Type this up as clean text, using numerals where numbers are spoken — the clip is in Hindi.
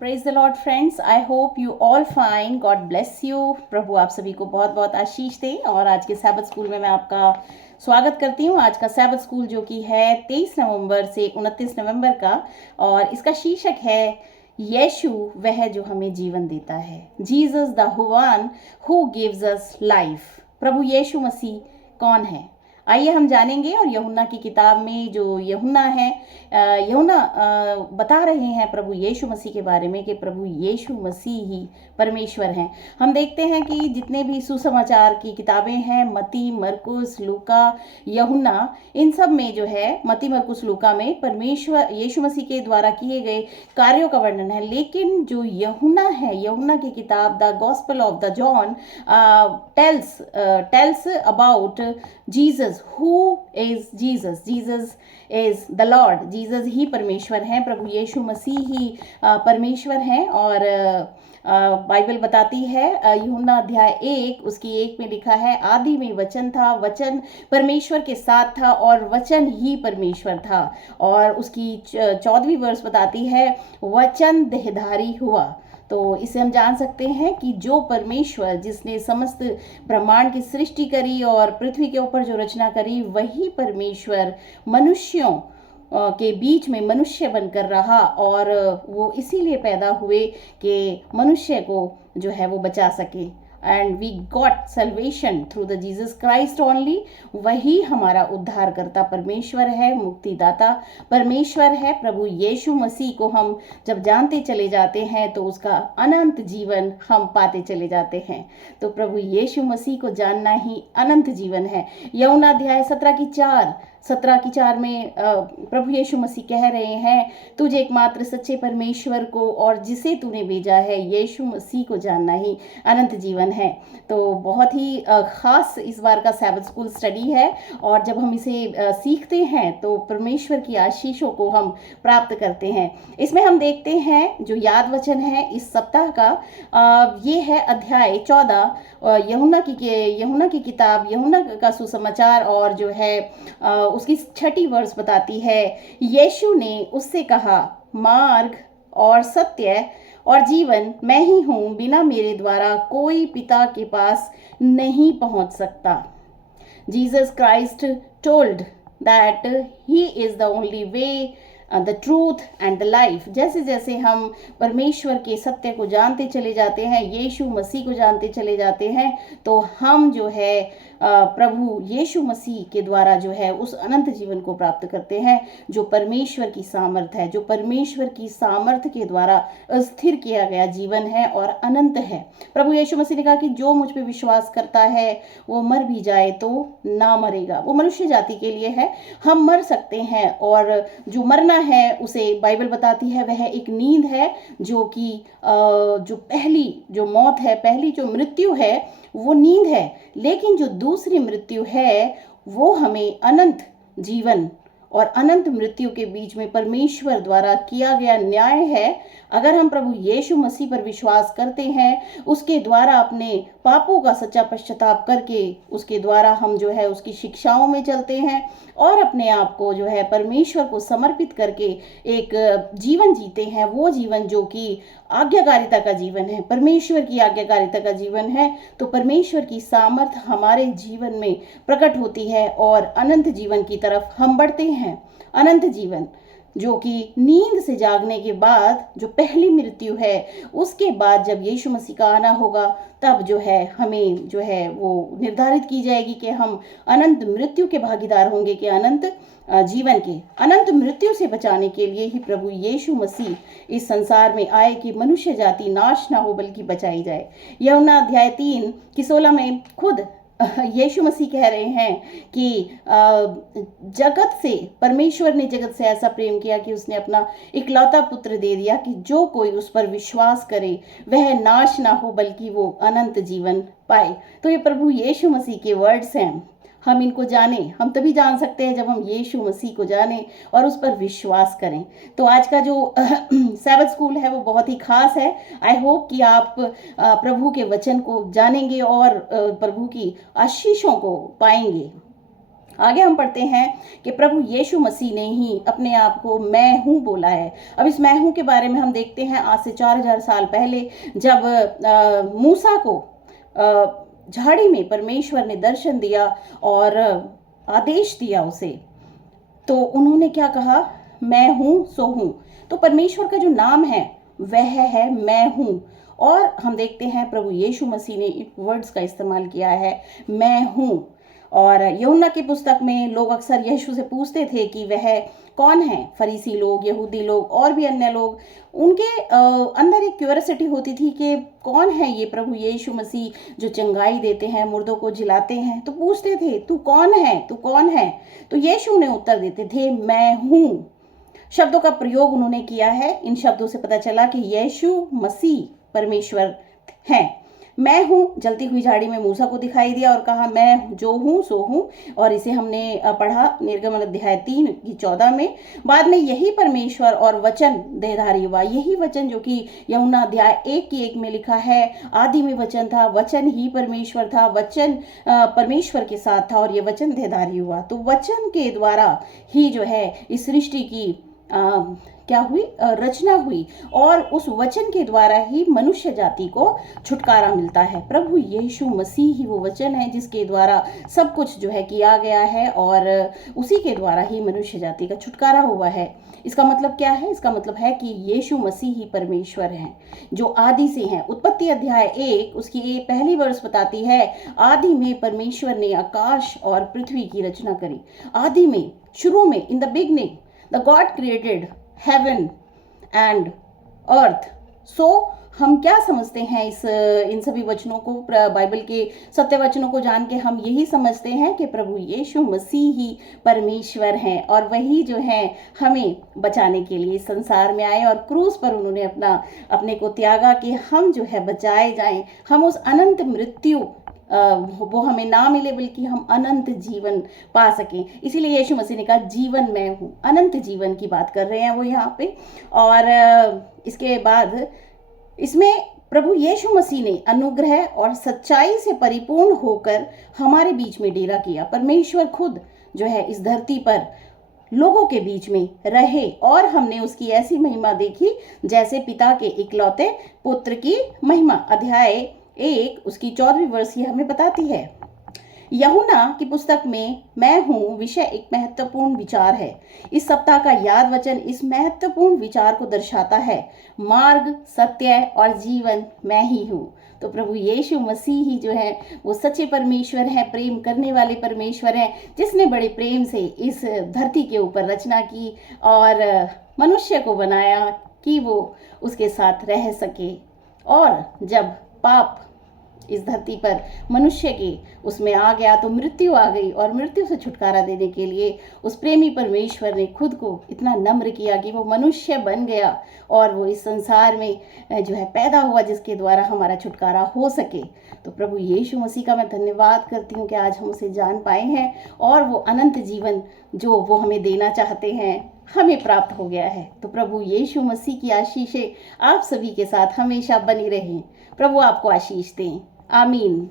Praise the lord friends, I hope you all fine. God bless you. प्रभु आप सभी को बहुत बहुत आशीष दे. और आज के सैबत स्कूल में मैं आपका स्वागत करती हूँ. आज का सैबत स्कूल जो कि है 23 नवंबर से 29 नवंबर का, और इसका शीर्षक है यीशु वह जो हमें जीवन देता है. Jesus the one who gives us life. प्रभु यीशु मसीह कौन है, आइए हम जानेंगे. और यूहन्ना की किताब में जो यूहन्ना है, यूहन्ना बता रहे हैं प्रभु यीशु मसीह के बारे में कि प्रभु यीशु मसीह ही परमेश्वर हैं. हम देखते हैं कि जितने भी सुसमाचार की किताबें हैं, मती, मरकुस, लूका, यूहन्ना, इन सब में जो है मती, मरकुस, लूका में परमेश्वर यीशु मसीह के द्वारा किए गए कार्यों का वर्णन है. लेकिन जो यूहन्ना है, यूहन्ना की किताब the gospel of the John tells about Jesus. Who is Jesus? Jesus is the lord. जीसस ही परमेश्वर हैं. प्रभु यीशु मसीह ही परमेश्वर हैं. और बाइबल बताती है, यूहन्ना अध्याय 1 उसकी 1 में लिखा है, आदि में वचन था, वचन परमेश्वर के साथ था और वचन ही परमेश्वर था. और उसकी 14वीं वर्ष बताती है, वचन देहधारी हुआ. तो इसे हम जान सकते हैं कि जो परमेश्वर जिसने समस्त ब्रह्मांड की सृष्टि करी और पृथ्वी के ऊपर जो रचना करी, वही परमेश्वर मनुष्यों के बीच में मनुष्य बनकर रहा. और वो इसीलिए पैदा हुए कि मनुष्य को जो है वो बचा सके. And we got salvation through the Jesus Christ only. वही हमारा उद्धारकर्ता परमेश्वर है, मुक्तिदाता परमेश्वर है. प्रभु यीशु मसीह को हम जब जानते चले जाते हैं तो उसका अनंत जीवन हम पाते चले जाते हैं. तो प्रभु यीशु मसीह को जानना ही अनंत जीवन है. यूहन्ना अध्याय 17 में प्रभु यीशु मसीह कह रहे हैं, तुझे एकमात्र सच्चे परमेश्वर को और जिसे तूने भेजा है यीशु मसीह को जानना ही अनंत जीवन है. तो बहुत ही खास इस बार का सैबत स्कूल स्टडी है. और जब हम इसे सीखते हैं तो परमेश्वर की आशीषों को हम प्राप्त करते हैं. इसमें हम देखते हैं जो याद वचन है इस सप्ताह का, ये है अध्याय 14, यूहन्ना की किताब, यूहन्ना का सुसमाचार. और जो है उसकी 6ठी वर्ष बताती है, यीशु ने उससे कहा, मार्ग और सत्य और जीवन मैं ही हूँ. बिना मेरे द्वारा कोई पिता के पास नहीं पहुँच सकता. Jesus Christ told that he is the only way, the truth and the life. जैसे जैसे हम परमेश्वर के सत्य को जानते चले जाते हैं, यीशु मसीह को जानते चले जाते हैं, तो हम जो है प्रभु यीशु मसीह के द्वारा जो है उस अनंत जीवन को प्राप्त करते हैं जो परमेश्वर की सामर्थ है, जो परमेश्वर की सामर्थ के द्वारा स्थिर किया गया जीवन है और अनंत है. प्रभु यीशु मसीह ने कहा कि जो मुझ पर विश्वास करता है वो मर भी जाए तो ना मरेगा. वो मनुष्य जाति के लिए है, हम मर सकते हैं. और जो मरना है उसे बाइबल बताती है वह एक नींद है, जो कि जो पहली जो मौत है, पहली जो मृत्यु है वो नींद है. लेकिन जो दूसरी मृत्यु है वो हमें अनंत जीवन और अनंत मृत्यु के बीच में परमेश्वर द्वारा किया गया न्याय है. अगर हम प्रभु यीशु मसीह पर विश्वास करते हैं, उसके द्वारा अपने पापों का सच्चा पश्चाताप करके उसके द्वारा हम जो है उसकी शिक्षाओं में चलते हैं और अपने आप को जो है परमेश्वर को समर्पित करके एक जीवन जीते हैं, वो जीवन जो कि आज्ञाकारिता का जीवन है, परमेश्वर की आज्ञाकारिता का जीवन है, तो परमेश्वर की सामर्थ हमारे जीवन में प्रकट होती है और अनंत जीवन की तरफ हम बढ़ते हैं. अनंत जीवन जो कि नींद से जागने के बाद जो पहली मृत्यु है, उसके बाद जब यीशु मसीह का आना होगा तब जो है हमें जो है वो निर्धारित की जाएगी कि हम अनंत मृत्यु के भागीदार होंगे कि अनंत जीवन के. अनंत मृत्यु से बचाने के लिए ही प्रभु यीशु मसीह इस संसार में आए कि मनुष्य जाति नाश ना हो बल्कि बचाई जाए. यूहन्ना अध्याय 3 की 16 में खुद यीशु मसीह कह रहे हैं कि जगत से, परमेश्वर ने जगत से ऐसा प्रेम किया कि उसने अपना इकलौता पुत्र दे दिया कि जो कोई उस पर विश्वास करे वह नाश ना हो बल्कि वो अनंत जीवन पाए. तो ये प्रभु यीशु मसीह के वर्ड्स हैं. हम इनको जाने, हम तभी जान सकते हैं जब हम यीशु मसीह को जाने और उस पर विश्वास करें. तो आज का जो सैबत स्कूल है वो बहुत ही खास है. आई होप कि आप प्रभु के वचन को जानेंगे और प्रभु की आशीषों को पाएंगे. आगे हम पढ़ते हैं कि प्रभु यीशु मसीह ने ही अपने आप को मैं हूँ बोला है। अब इस मैं हूँ के बारे में हम देखते हैं आज से 4000 साल पहले जब मूसा को झाड़ी में परमेश्वर ने दर्शन दिया और आदेश दिया उसे, तो उन्होंने क्या कहा, मैं हूँ सो हूँ। तो परमेश्वर का जो नाम है वह है मैं हूँ। और हम देखते हैं प्रभु यीशु मसीह ने इन वर्ड्स का इस्तेमाल किया है, मैं हूँ। और यूहन्ना की पुस्तक में लोग अक्सर यीशु से पूछते थे कि वह कौन है। फरीसी लोग, यहूदी लोग और भी अन्य लोग, उनके अंदर एक क्यूरियोसिटी होती थी कि कौन है ये प्रभु यीशु मसीह जो चंगाई देते हैं, मुर्दों को जिलाते हैं। तो पूछते थे, तू कौन है, तू कौन है? तो यीशु ने उत्तर देते थे, मैं हूँ। शब्दों का प्रयोग उन्होंने किया है। इन शब्दों से पता चला कि यीशु मसीह परमेश्वर हैं। मैं हूँ जलती हुई झाड़ी में मूसा को दिखाई दिया और कहा, मैं जो हूँ सो हूँ। और इसे हमने पढ़ा निर्गमन अध्याय 3 की 14 में। बाद में यही परमेश्वर और वचन देहधारी हुआ। यही वचन जो कि यूहन्ना अध्याय 1 की 1 में लिखा है, आदि में वचन था, वचन ही परमेश्वर था, वचन परमेश्वर के साथ था और ये वचन देहधारी हुआ। तो वचन के द्वारा ही जो है इस सृष्टि की क्या हुई, रचना हुई। और उस वचन के द्वारा ही मनुष्य जाति को छुटकारा मिलता है। प्रभु यीशु मसीह ही वो वचन है जिसके द्वारा सब कुछ जो है किया गया है और उसी के द्वारा ही मनुष्य जाति का छुटकारा हुआ है। इसका मतलब क्या है? इसका मतलब है कि यीशु मसीह ही परमेश्वर हैं जो आदि से हैं। उत्पत्ति अध्याय 1 उसकी पहली वर्ष बताती है, आदि में परमेश्वर ने आकाश और पृथ्वी की रचना करी। आदि में, शुरू में, in the beginning the God created heaven and earth. So हम क्या समझते हैं इन सभी वचनों को, बाइबल के सत्य वचनों को जान के हम यही समझते हैं कि प्रभु यीशु मसीह ही परमेश्वर हैं और वही जो है हमें बचाने के लिए संसार में आए और क्रूस पर उन्होंने अपने को त्यागा कि हम जो है बचाए जाएं, हम उस अनंत मृत्यु वो हमें ना मिले बल्कि हम अनंत जीवन पा सकें। इसीलिए यीशु मसीह ने कहा, जीवन मैं हूँ। अनंत जीवन की बात कर रहे हैं वो यहाँ पे। और इसके बाद इसमें प्रभु यीशु मसीह ने अनुग्रह और सच्चाई से परिपूर्ण होकर हमारे बीच में डेरा किया। परमेश्वर खुद जो है इस धरती पर लोगों के बीच में रहे और हमने उसकी ऐसी महिमा देखी जैसे पिता के इकलौते पुत्र की महिमा। अध्याय 1 उसकी 14वीं वर्ष ये हमें बताती है। यूहन्ना की पुस्तक में मैं हूँ विषय एक महत्वपूर्ण विचार है। इस सप्ताह का याद वचन इस महत्वपूर्ण विचार को दर्शाता है, मार्ग, सत्य और जीवन मैं ही हूँ। तो प्रभु यीशु मसीह ही जो है वो सच्चे परमेश्वर हैं, प्रेम करने वाले परमेश्वर हैं, जिसने बड़े प्रेम से इस धरती के ऊपर रचना की और मनुष्य को बनाया कि वो उसके साथ रह सके। और जब पाप इस धरती पर मनुष्य के उसमें आ गया तो मृत्यु आ गई और मृत्यु से छुटकारा देने के लिए उस प्रेमी परमेश्वर ने खुद को इतना नम्र किया कि वो मनुष्य बन गया और वो इस संसार में जो है पैदा हुआ जिसके द्वारा हमारा छुटकारा हो सके। तो प्रभु यीशु मसीह का मैं धन्यवाद करती हूँ कि आज हम उसे जान पाए हैं और वो अनंत जीवन जो वो हमें देना चाहते हैं हमें प्राप्त हो गया है। तो प्रभु यीशु मसीह की आशीषें आप सभी के साथ हमेशा बनी रहें। प्रभु आपको आशीष दें। आमीन।